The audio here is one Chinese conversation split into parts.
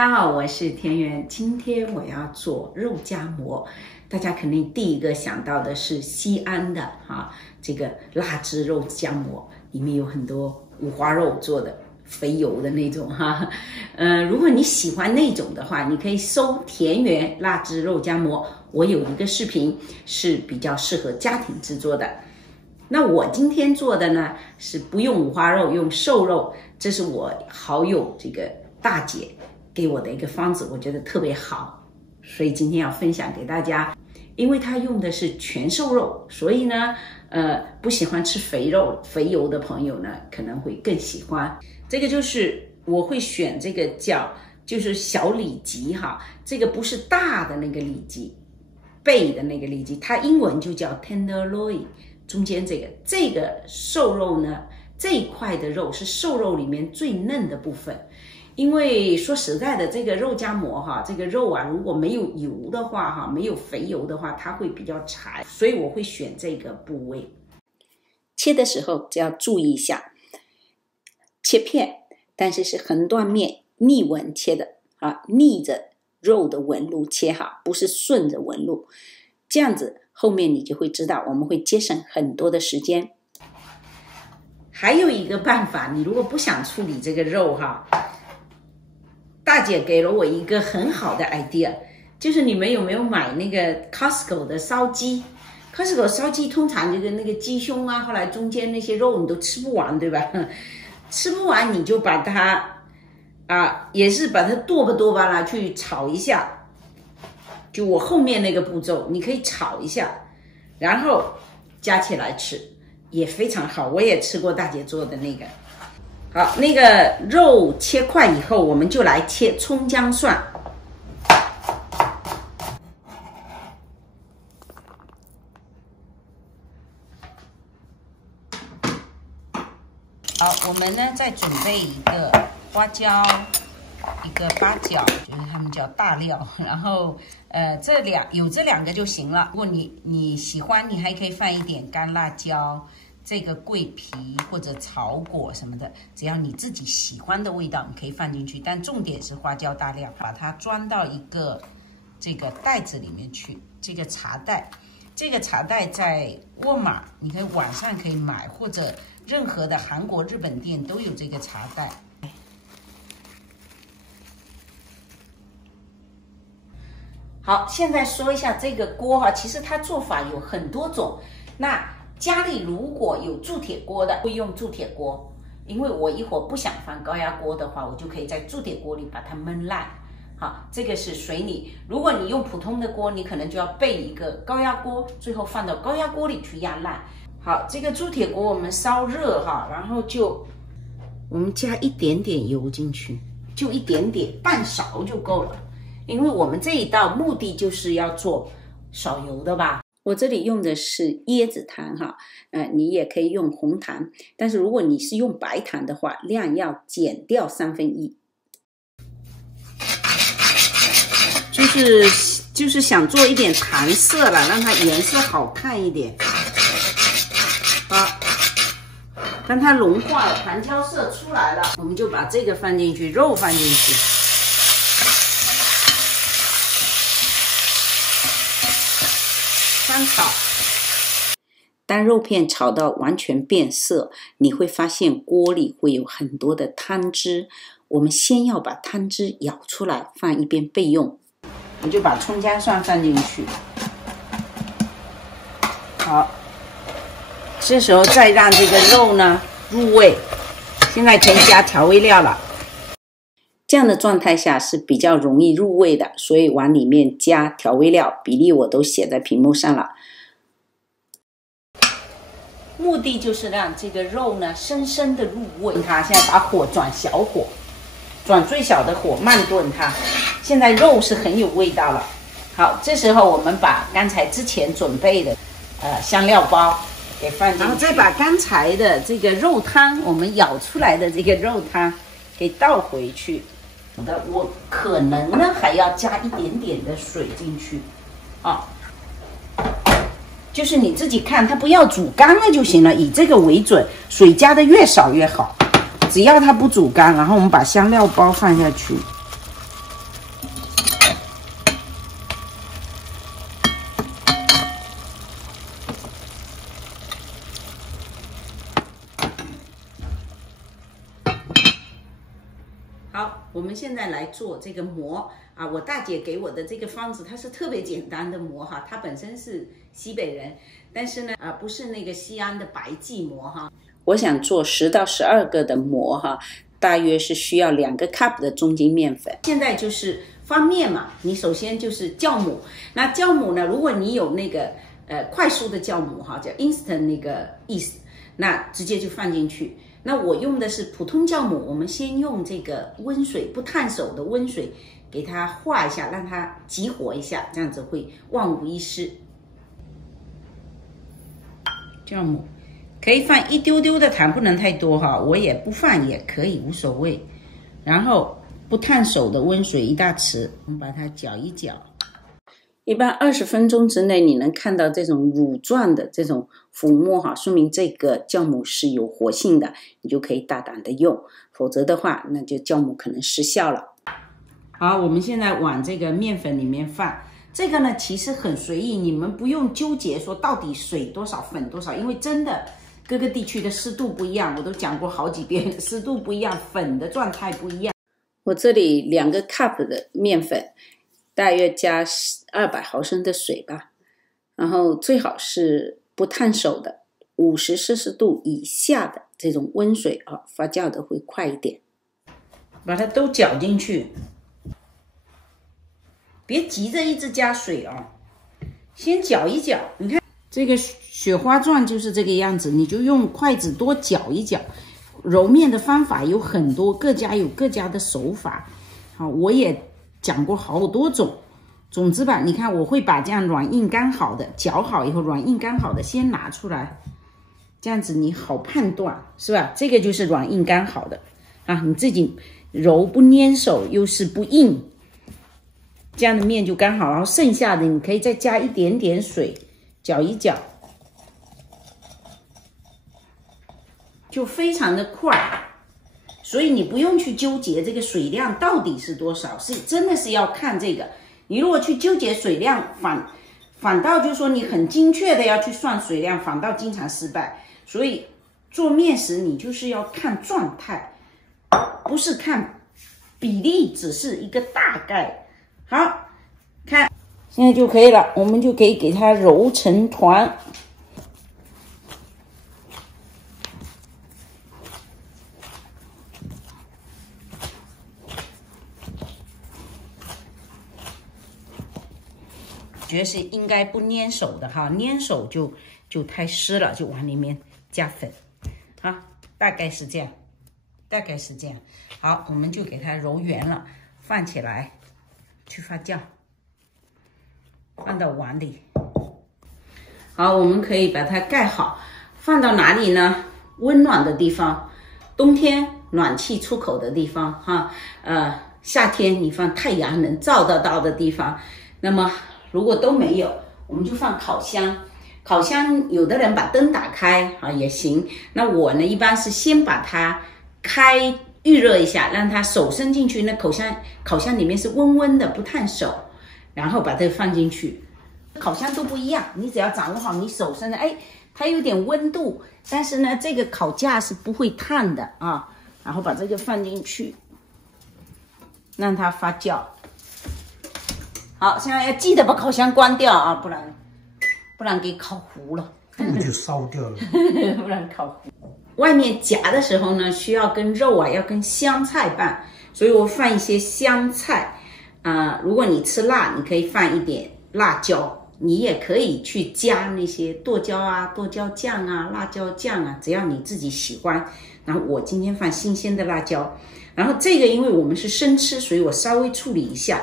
家好，我是田园。今天我要做肉夹馍，大家肯定第一个想到的是西安的这个腊汁肉夹馍，里面有很多五花肉做的，肥油的那种如果你喜欢那种的话，你可以搜田园腊汁肉夹馍，我有一个视频是比较适合家庭制作的。那我今天做的呢是不用五花肉，用瘦肉，这是我好友这个大姐给我的一个方子，我觉得特别好，所以今天要分享给大家。因为它用的是全瘦肉，所以呢不喜欢吃肥肉肥油的朋友呢可能会更喜欢。这个就是我会选这个就是小里脊这个不是大的那个里脊，背的那个里脊，它英文就叫 tenderloin。中间这个瘦肉呢，这一块的肉是瘦肉里面最嫩的部分。因为说实在的，这个肉夹馍这个肉如果没有油的话没有肥油的话，它会比较柴，所以我会选这个部位。切的时候只要注意一下，切片，但是是横断面逆纹切的逆着肉的纹路切不是顺着纹路，这样子后面你就会知道，我们会节省很多的时间。还有一个办法，你如果不想处理这个肉大姐给了我一个很好的 idea， 就是你们有没有买那个 Costco 的烧鸡？ Costco 烧鸡通常就是那个鸡胸后来中间那些肉你都吃不完，对吧？吃不完你就把它也是把它剁吧啦去炒一下。就我后面那个步骤，你可以炒一下，然后加起来吃，也非常好。我也吃过大姐做的那个。好，那个肉切块以后，我们就来切葱姜蒜。好，我们呢再准备一个花椒，一个八角，就是他们叫大料，然后这两个就行了。如果你喜欢，你还可以放一点干辣椒，这个桂皮或者草果什么的，只要你自己喜欢的味道，你可以放进去。但重点是花椒大料，把它装到一个这个袋子里面去，这个茶袋。这个茶袋在沃尔玛，你可以网上可以买，或者任何的韩国、日本店都有这个茶袋。好，现在说一下这个锅其实它做法有很多种。那家里如果有铸铁锅的，会用铸铁锅，因为我一会儿不想放高压锅的话，我就可以在铸铁锅里把它焖烂。好，这个是随你。如果你用普通的锅，你可能就要备一个高压锅，最后放到高压锅里去压烂。好，这个铸铁锅我们烧热然后我们加一点点油进去，就一点点，半勺就够了。因为我们这一道目的就是要做少油的吧。我这里用的是椰子糖你也可以用红糖，但是如果你是用白糖的话，量要减掉1/3。就是想做一点糖色了，让它颜色好看一点。好，当它融化了，糖胶色出来了，我们就把这个放进去，肉放进去。翻炒，当肉片炒到完全变色，你会发现锅里会有很多的汤汁。我们先要把汤汁舀出来，放一边备用。我就把葱姜蒜放进去。好，这时候再让这个肉呢入味。现在可以加调味料了。这样的状态下是比较容易入味的，所以往里面加调味料，比例我都写在屏幕上了。目的就是让这个肉呢深深的入味。它现在把火转小火，转最小的火慢炖它。现在肉是很有味道了。好，这时候我们把刚才之前准备的香料包给放进去，然后再把刚才的这个肉汤，我们舀出来的这个肉汤给倒回去。我可能呢还要加一点点的水进去就是你自己看，它不要煮干了就行了，以这个为准，水加的越少越好，只要它不煮干。然后我们把香料包放下去，我们现在来做这个馍啊，我大姐给我的这个方子，它是特别简单的馍哈，她本身是西北人，但是呢，不是那个西安的白记馍哈。我想做10到12个的馍哈，大约是需要2个 cup 的中筋面粉。现在就是方面嘛，你首先就是酵母，那酵母呢，如果你有那个快速的酵母哈，叫 instant 那个 yeast， 那直接就放进去。那我用的是普通酵母，我们先用这个温水，不烫手的温水，给它化一下，让它急火一下，这样子会万无一失。酵母可以放一丢丢的糖，不能太多哈，我也不放也可以，无所谓。然后不烫手的温水1大匙，我们把它搅一搅。一般20分钟之内，你能看到这种乳状的这种浮沫哈，说明这个酵母是有活性的，你就可以大胆的用。否则的话，那就酵母可能失效了。好，我们现在往这个面粉里面放。这个呢，其实很随意，你们不用纠结说到底水多少，粉多少，因为真的各个地区的湿度不一样，我都讲过好几遍，湿度不一样，粉的状态不一样。我这里2个 cup 的面粉。大约加200毫升的水吧，然后最好是不烫手的50摄氏度以下的这种温水啊，发酵的会快一点。把它都搅进去，别急着一直加水啊，先搅一搅。你看这个雪花状就是这个样子，你就用筷子多搅一搅。揉面的方法有很多，各家有各家的手法。好，我也讲过好多种，总之吧，你看我会把这样软硬刚好的搅好以后，软硬刚好的先拿出来，这样子你好判断，是吧？这个就是软硬刚好的啊，你自己揉不粘手又是不硬，这样的面就刚好。然后剩下的你可以再加一点点水，搅一搅，就非常的快。所以你不用去纠结这个水量到底是多少，是真的是要看这个。你如果去纠结水量，反倒就是说你很精确的要去算水量，反倒经常失败。所以做面食你就是要看状态，不是看比例，只是一个大概。好，看现在就可以了，我们就可以给它揉成团。觉得是应该不粘手的哈，粘手就太湿了，就往里面加粉，好，大概是这样，大概是这样。好，我们就给它揉圆了，放起来去发酵，放到碗里。好，我们可以把它盖好，放到哪里呢？温暖的地方，冬天暖气出口的地方哈，夏天你放太阳能照得到的地方。那么如果都没有，我们就放烤箱。烤箱有的人把灯打开啊也行。那我呢，一般是先把它预热一下，让它手伸进去，那烤箱里面是温温的，不烫手，然后把这个放进去。烤箱都不一样，你只要掌握好你手伸的，它有点温度，但是呢，这个烤架是不会烫的啊。然后把这个放进去，让它发酵。好，现在要记得把烤箱关掉啊，不然给烤糊了，就烧掉了，不然烤糊。外面夹的时候呢，需要跟肉啊，要跟香菜拌，所以我放一些香菜如果你吃辣，你可以放一点辣椒，你也可以去加那些剁椒啊、剁椒酱啊、辣椒酱啊，只要你自己喜欢。然后我今天放新鲜的辣椒，然后这个因为我们是生吃，所以我稍微处理一下。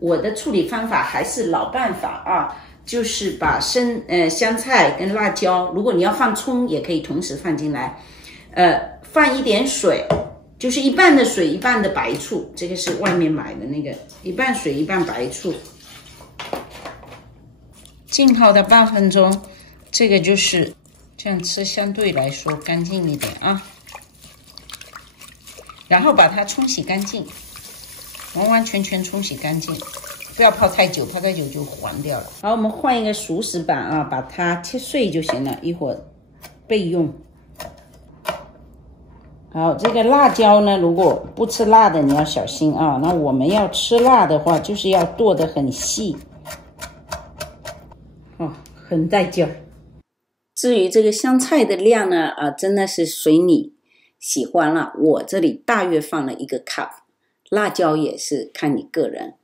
我的处理方法还是老办法啊，就是把香菜跟辣椒，如果你要放葱也可以同时放进来，放一点水，就是一半的水一半的白醋，这个是外面买的那个一半水一半白醋，浸泡的8分钟，这个就是这样吃相对来说干净一点啊。然后把它冲洗干净，完完全全冲洗干净，不要泡太久，泡太久就黄掉了。好，我们换一个熟食板啊，把它切碎就行了，一会儿备用。好，这个辣椒呢，如果不吃辣的你要小心啊。那我们要吃辣的话，就是要剁得很细，哦，很带劲儿。至于这个香菜的量呢，真的是随你喜欢了。我这里大约放了1个 cup， 辣椒也是看你个人。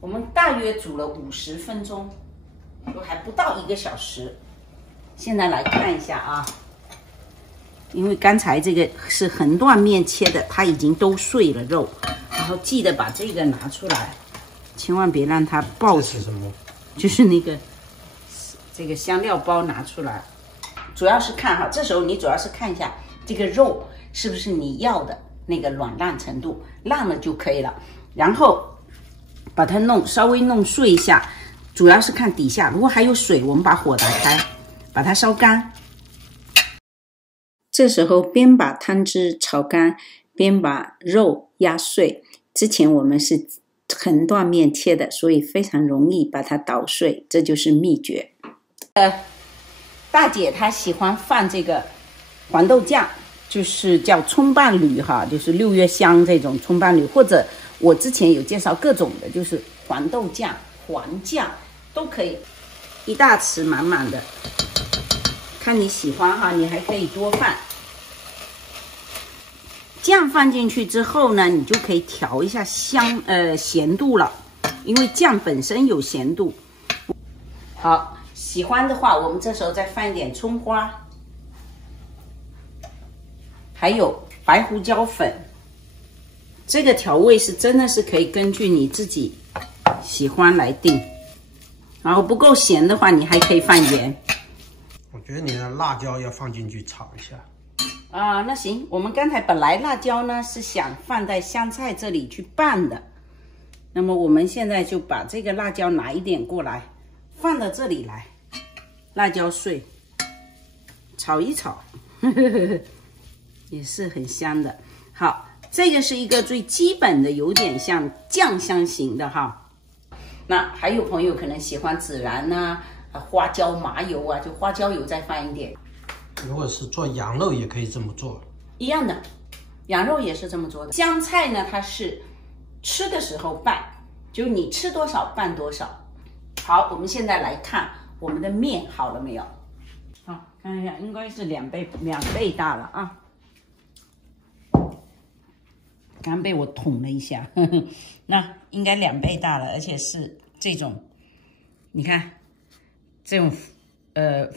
我们大约煮了50分钟，都还不到1个小时。现在来看一下啊。因为刚才这个是横断面切的，它已经都碎了肉，然后记得把这个拿出来，千万别让它爆。这是什么？就是那个这个香料包拿出来，主要是看哈，这时候你主要是看一下这个肉是不是你要的那个软烂程度，烂了就可以了。然后把它稍微弄碎一下，主要是看底下，如果还有水，我们把火打开，把它烧干。这时候边把汤汁炒干，边把肉压碎。之前我们是横断面切的，所以非常容易把它捣碎，这就是秘诀。大姐她喜欢放这个黄豆酱，就是叫葱伴侣哈，就是6月香这种葱伴侣，或者我之前有介绍各种的，就是黄豆酱、黄酱都可以，一大匙满满的，看你喜欢哈，你还可以多放。酱放进去之后呢，你就可以调一下咸度了，因为酱本身有咸度。好，喜欢的话，我们这时候再放一点葱花，还有白胡椒粉。这个调味是真的是可以根据你自己喜欢来定。然后不够咸的话，你还可以放盐。我觉得你的辣椒要放进去炒一下。那行，我们刚才本来辣椒呢是想放在香菜这里去拌的，那么我们现在就把这个辣椒拿一点过来，放到这里来，辣椒碎，炒一炒，也是很香的。好，这个是一个最基本的，有点像酱香型的哈。那还有朋友可能喜欢孜然呐、花椒麻油啊，就花椒油再放一点。如果是做羊肉也可以这么做，一样的，羊肉也是这么做的。香菜呢，它是吃的时候拌，就是你吃多少拌多少。好，我们现在来看我们的面好了没有？好，看一下，应该是两倍大了啊。刚被我捅了一下，那应该2倍大了，而且是这种，你看这种。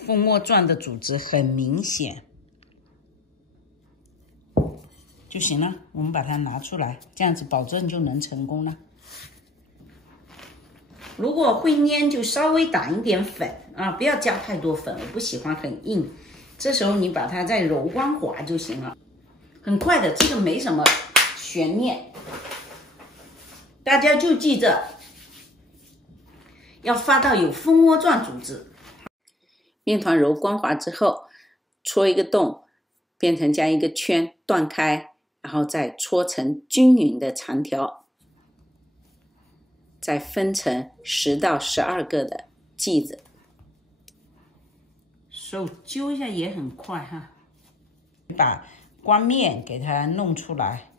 蜂窝状的组织很明显就行了，我们把它拿出来，这样子保证就能成功了。如果会粘就稍微打一点粉啊，不要加太多粉，我不喜欢很硬。这时候你把它再揉光滑就行了，很快的，这个没什么悬念。大家就记着要发到有蜂窝状组织。面团揉光滑之后，戳一个洞，变成这样一个圈，断开，然后再搓成均匀的长条，再分成10到12个的剂子。手揪一下也很快哈。把光面给它弄出来，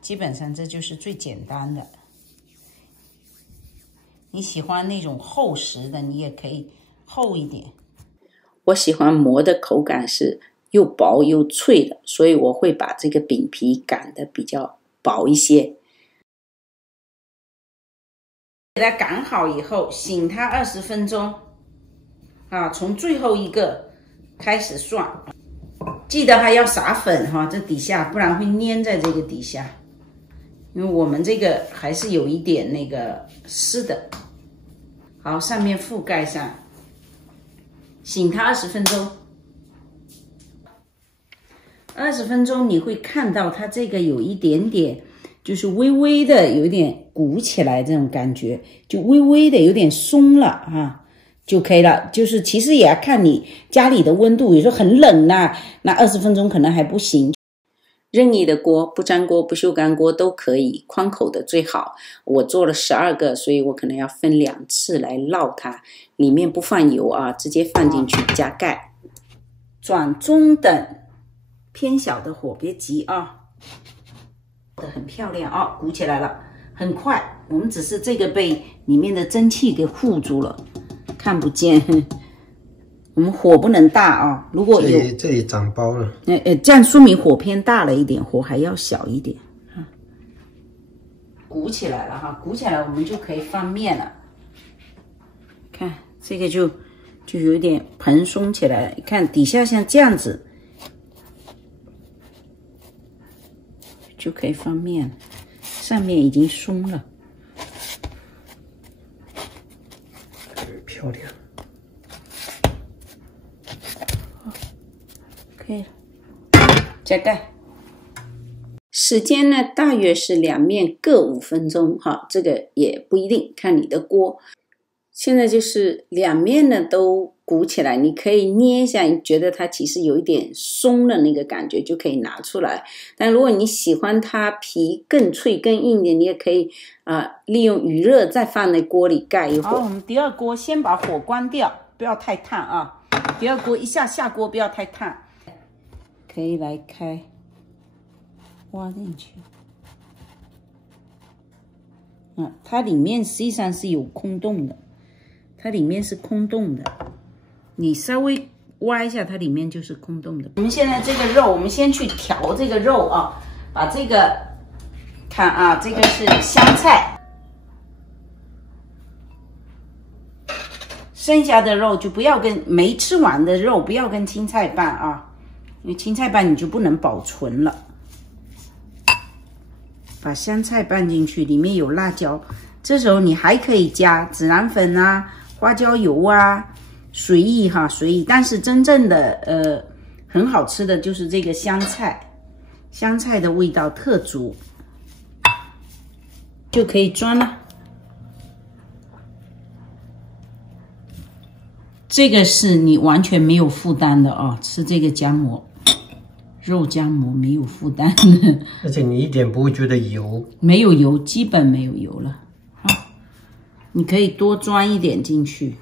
基本上这就是最简单的。你喜欢那种厚实的，你也可以厚一点。我喜欢馍的口感是又薄又脆的，所以我会把这个饼皮擀的比较薄一些。给它擀好以后，醒它20分钟，从最后一个开始算。记得还要撒粉哈，这底下不然会粘在这个底下，因为我们这个还是有一点那个湿的。好，上面覆盖上。醒它20分钟，20分钟你会看到它这个有一点点，就是微微的有点鼓起来这种感觉，就微微的有点松了啊，就可以了。就是其实也要看你家里的温度，有时候很冷那20分钟可能还不行。任意的锅，不粘锅、不锈钢锅都可以，宽口的最好。我做了12个，所以我可能要分2次来烙它。里面不放油啊，直接放进去加盖，转中等偏小的火，别急啊。很漂亮啊，鼓起来了，很快。我们只是这个被里面的蒸汽给护住了，看不见。我们火不能大啊，如果有这里长包了。这样说明火偏大了一点，火还要小一点。鼓起来了哈，鼓起来我们就可以翻面了。看这个就有点蓬松起来了，你看底下像这样子就可以翻面，上面已经松了，漂亮。可以了，加盖。时间呢，大约是两面各5分钟哈，这个也不一定，看你的锅。现在就是两面呢都鼓起来，你可以捏一下，你觉得它其实有一点松的那个感觉，就可以拿出来。但如果你喜欢它皮更脆更硬一点，你也可以利用余热再放在锅里盖一会儿。好，我们第二锅先把火关掉，不要太烫啊。第二锅一下锅不要太烫，可以来开。挖进去，它里面实际上是有空洞的，它里面是空洞的，你稍微挖一下，它里面就是空洞的。我们现在这个肉，我们先去调这个肉啊，把这个看啊，这个是香菜，剩下的肉就不要跟没吃完的肉不要跟青菜拌啊，因为青菜拌你就不能保存了。把香菜拌进去，里面有辣椒，这时候你还可以加孜然粉啊、花椒油啊，随意哈，随意。但是真正的很好吃的就是这个香菜，香菜的味道特足，就可以装了。这个是你完全没有负担的啊，吃这个姜末。肉姜末没有负担的，而且你一点不会觉得油，没有油，基本没有油了。你可以多装一点进去。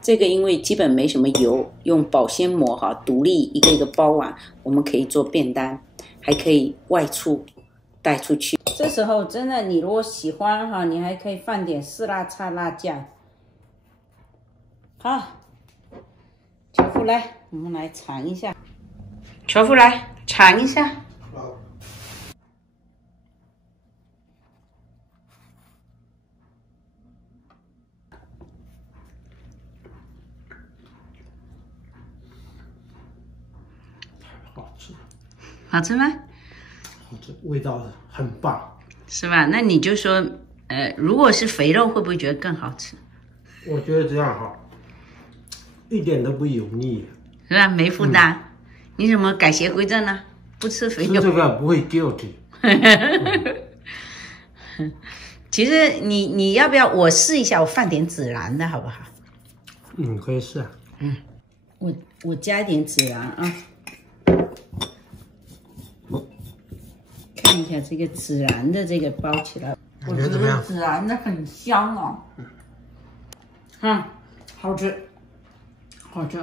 这个因为基本没什么油，用保鲜膜哈，独立一个一个包完，我们可以做便当，还可以外出带出去。这时候真的，你如果喜欢哈，你还可以放点四辣叉辣酱。好，樵夫来，我们来尝一下。樵夫来尝一下，好吃，好吃吗？好吃，味道很棒，是吧？那你就说，如果是肥肉，会不会觉得更好吃？我觉得这样好，一点都不油腻，是吧？没负担。你怎么改邪归正呢？不吃肥肉，吃这个不会 guilty。其实你要不要我试一下？我放点孜然的好不好？可以试啊。我加一点孜然啊。看一下这个孜然的这个包起来，我觉得怎么样？孜然的很香哦。好吃，好吃。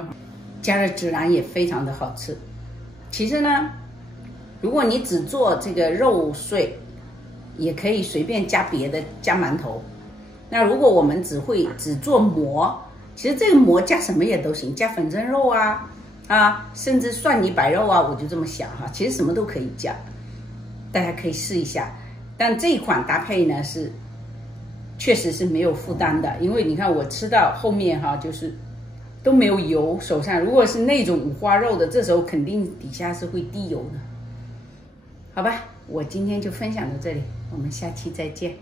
加了孜然也非常的好吃。其实呢，如果你只做这个肉碎，也可以随便加别的，加馒头。那如果我们只做馍，其实这个馍加什么也都行，加粉蒸肉啊，甚至蒜泥白肉啊，我就这么想哈，其实什么都可以加，大家可以试一下。但这一款搭配呢确实是没有负担的，因为你看我吃到后面哈，就是都没有油，手上如果是那种五花肉的，这时候肯定底下是会滴油的。好吧，我今天就分享到这里，我们下期再见。